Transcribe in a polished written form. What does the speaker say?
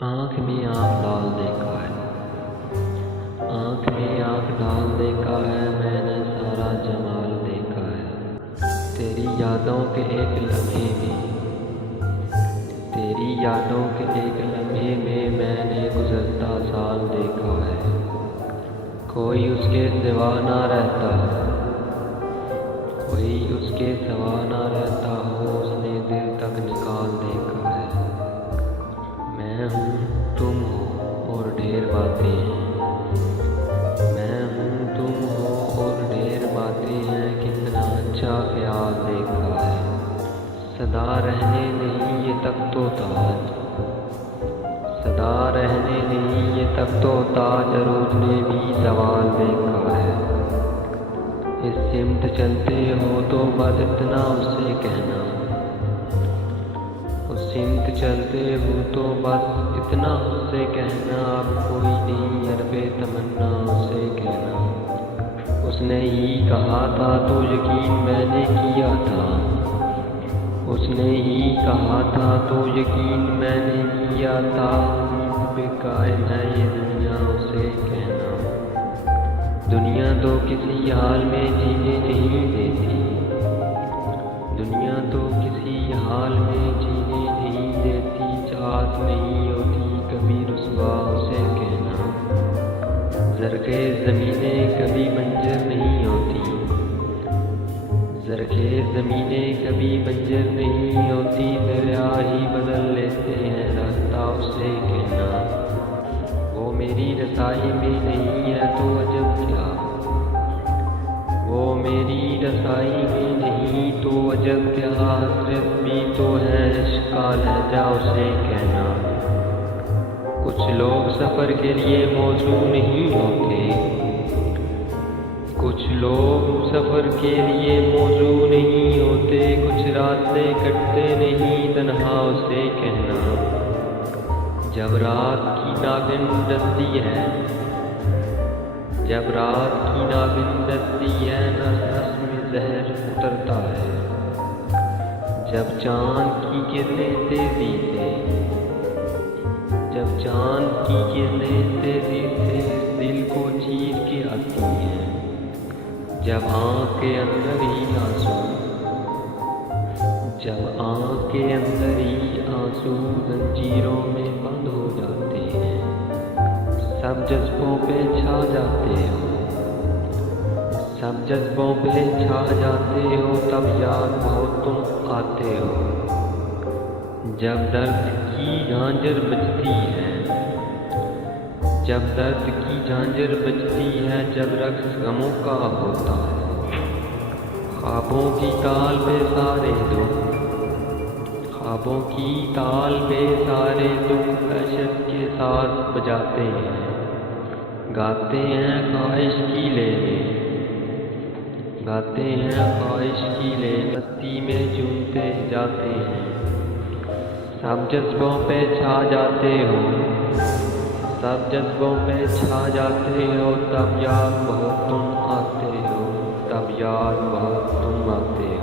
आँख में आँख डाल देखा है, आँख में आँख डाल देखा है, मैंने सारा जमाल देखा है। तेरी यादों के एक लम्हे में, तेरी यादों के एक लम्हे में मैंने गुज़रता साल देखा है। कोई उसके सिवा ना रहता, कोई उसके सिवा ना रहता हो, उसने दिल तक निकाल देखा है। मैं हूँ, तुम हो और ढेर बातें हैं, मैं हूँ, तुम हो और ढेर बातें हैं, कितना अच्छा ख्याल देखा है। सदा रहने नहीं ये तख्तो ताज, सदा रहने नहीं ये तख्तो ताज, अरूज ने भी सवाल देखा है। इस सिमत चलते हो तो बस इतना उससे कहना, उस सिमत चलते हो तो बस इतना उससे कहना, अब कोई नहीं अरबे तमन्ना उससे कहना। उसने ही कहा था तो यकीन मैंने किया था, उसने ही कहा था तो यकीन मैंने किया था। उम्मीद पे कायम है ये दुनिया उसे कहना। दुनिया तो किसी हाल में जीने नहीं देती, दुनिया तो किसी हाल में जीने नहीं देती, चाहत नहीं होती कभी रुसवा उसे कहना। ज़रख़े ज़मीनें कभी बंजर नहीं होती, ज़रख़े ज़मीनें कभी बंजर नहीं होती, दरिया ही बदल लेते हैं रास्ता उसे कहना। वो मेरी रसाई में नहीं है तो अजब क्या, वो मेरी रसाई में नहीं तो अजब क्या, हसरत भी तो है इश्क़ का लहजा उसे कहना। कुछ लोग सफ़र के लिए मौजू नहीं होते, कुछ लोग सफ़र के लिए मौजू नहीं होते, कुछ रास्ते कटते नहीं तन्हा उसे कहना। जब रात की नागिन डसती है, जब रात की नागिन डसती है, नस नस में जहर उतरता है। जब चाँद की किरणें तेजी से, जब चाँद की किरणें तेजी से इस दिल को चीर के आती हैं, जब आँख के अंदर ही आंसू, जब आँख के अंदर ही आंसू जंजीरों में बंद हो जाते हैं, सब जज्बों पे छा जाते हो, सब जज्बों पे छा जाते हो, तब याद बहुत तुम आते हो। जब दर्द की झांझर बजती है, जब दर्द की झांझर बजती है, जब रक्स गमों का होता है, ख्वाबों की ताल पे सारे दुख, ख्वाबों की ताल पे सारे दुख दहशत के साथ बजाते हैं, गाते हैं ख्वाहिश की लेने, गाते हैं ख्वाहिश की ले, मस्ती में झूमते जाते हैं। सब जज्बों पे छा जाते हो, सब जज्बों पे छा जाते हो, तब याद बहुत तुम आते हो, तब याद बहुत तुम आते हो।